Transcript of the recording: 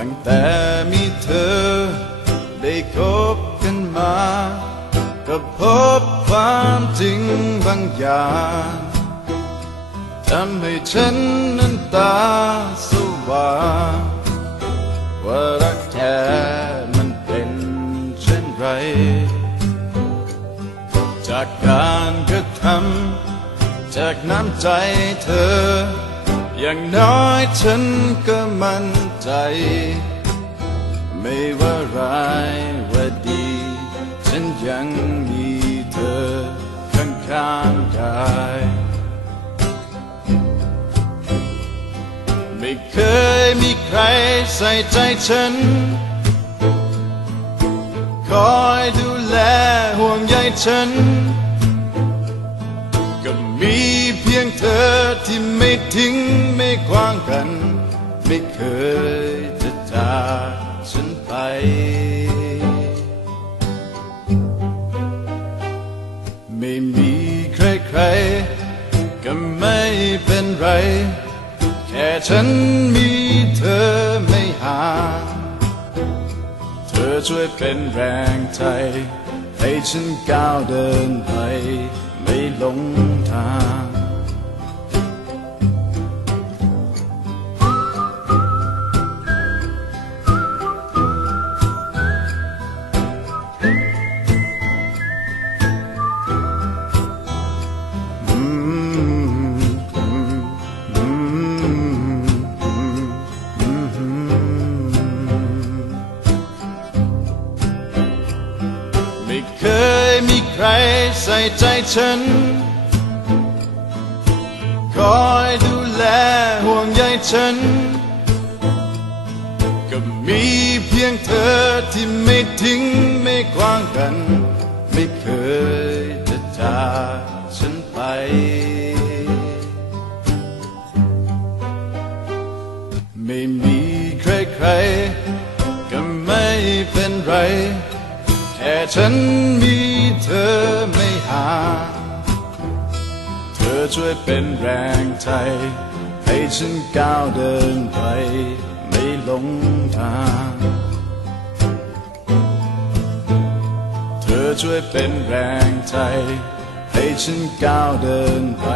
ตั้งแต่มีเธอ ได้คบกันมา ก็พบความจริงบางอย่างทำให้ฉันนั้นตาสว่างว่ารักแท้มันเป็นเช่นไร จากการกระทำจากน้ำใจเธอ อย่างน้อยฉันก็มั่นใจ ไม่ว่าร้ายว่าดี ฉันยังมีเธอข้างข้างกายไม่เคยมีใครใส่ใจฉัน คอยดูแลห่วงใยฉัน ไม่เคยจะจากฉันไป ไม่มีใครใครๆก็ไม่เป็นไร แค่ฉันมีเธอไม่ห่างเธอช่วยเป็นแรงใจ ให้ฉันก้าวเดินไป ไม่หลงทาง มีใครใส่ใจฉัน คอยดูแลห่วงใยฉัน ก็มีเพียงเธอที่ไม่ทิ้งไม่ควางกัน ไม่เคยจะจากฉันไปไม่มี แค่ฉันมีเธอไม่หา เธอช่วยเป็นแรงใจให้ฉันก้าวเดินไปไม่หลงทาง เธอช่วยเป็นแรงใจให้ฉันก้าวเดินไป